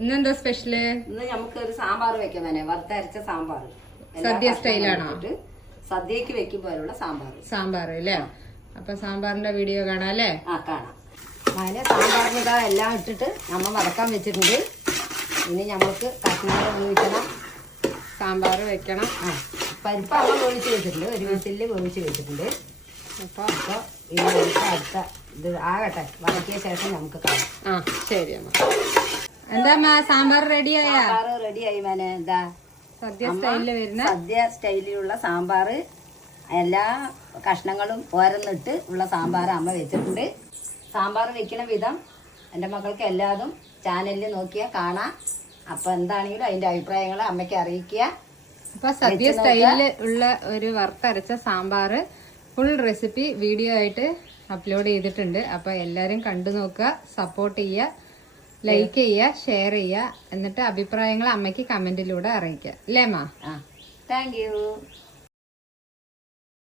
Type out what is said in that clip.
ഇന്നെന്താ സ്പെഷ്യല്? ഇന്ന് നമുക്ക് ഒരു സാമ്പാർ വെക്കാം. വറുത്തരച്ച സാമ്പാർ. സദ്യ സ്റ്റൈലാണോ? സദ്യക്ക് വെക്കുമ്പോഴുള്ള സാമ്പാർ അല്ലേ? അപ്പൊ സാമ്പാറിന്റെ വീഡിയോ കാണാം അല്ലേ? കാണാം. അതിന് സാമ്പാറിന് ഇതാ എല്ലാം ഇട്ടിട്ട് നമ്മൾ വറക്കാൻ വെച്ചിട്ടുണ്ട്. ഇനി നമുക്ക് കഷ്ണങ്ങൾ വേവിക്കണം, സാമ്പാർ വെക്കണം. പരിപ്പ് അമ്മ വേവിച്ച് വെച്ചിട്ടുണ്ട്, ഒരു വിസിലിൽ വേവിച്ച് വെച്ചിട്ടുണ്ട്. അപ്പോൾ ഇനി നമുക്ക് അടുത്ത ഇത് ആകട്ടെ, വറക്കിയ ശേഷം നമുക്ക് കാണാം. ശരി അമ്മ. എന്താ സാമ്പാർ റെഡിയായ? സാമ്പാർ റെഡിയായി മോനെ. എന്താ സദ്യ സ്റ്റൈലിൽ വരുന്ന സദ്യ സ്റ്റൈലിലുള്ള സാമ്പാർ, എല്ലാ കഷ്ണങ്ങളും ഓരോന്നിട്ട് ഉള്ള സാമ്പാർ അമ്മ വെച്ചിട്ടുണ്ട്. സാമ്പാർ വെക്കുന്ന വിധം എൻ്റെ മക്കൾക്ക് എല്ലാതും ചാനലിൽ നോക്കിയാൽ കാണാം. അപ്പോൾ എന്താണെങ്കിലും അതിൻ്റെ അഭിപ്രായങ്ങൾ അമ്മയ്ക്ക് അറിയിക്കുക. അപ്പൊ സദ്യ സ്റ്റൈലിൽ ഉള്ള ഒരു വറുത്തരച്ച സാമ്പാർ ഫുൾ റെസിപ്പി വീഡിയോ ആയിട്ട് അപ്ലോഡ് ചെയ്തിട്ടുണ്ട്. അപ്പൊ എല്ലാരും കണ്ടു നോക്കുക, സപ്പോർട്ട് ചെയ്യുക, ലൈക്ക് ചെയ്യുക, ഷെയർ ചെയ്യുക. എന്നിട്ട് അഭിപ്രായങ്ങൾ അമ്മയ്ക്ക് കമന്റിലൂടെ അറിയിക്കുക. അല്ലേ അമ്മ? Thank you.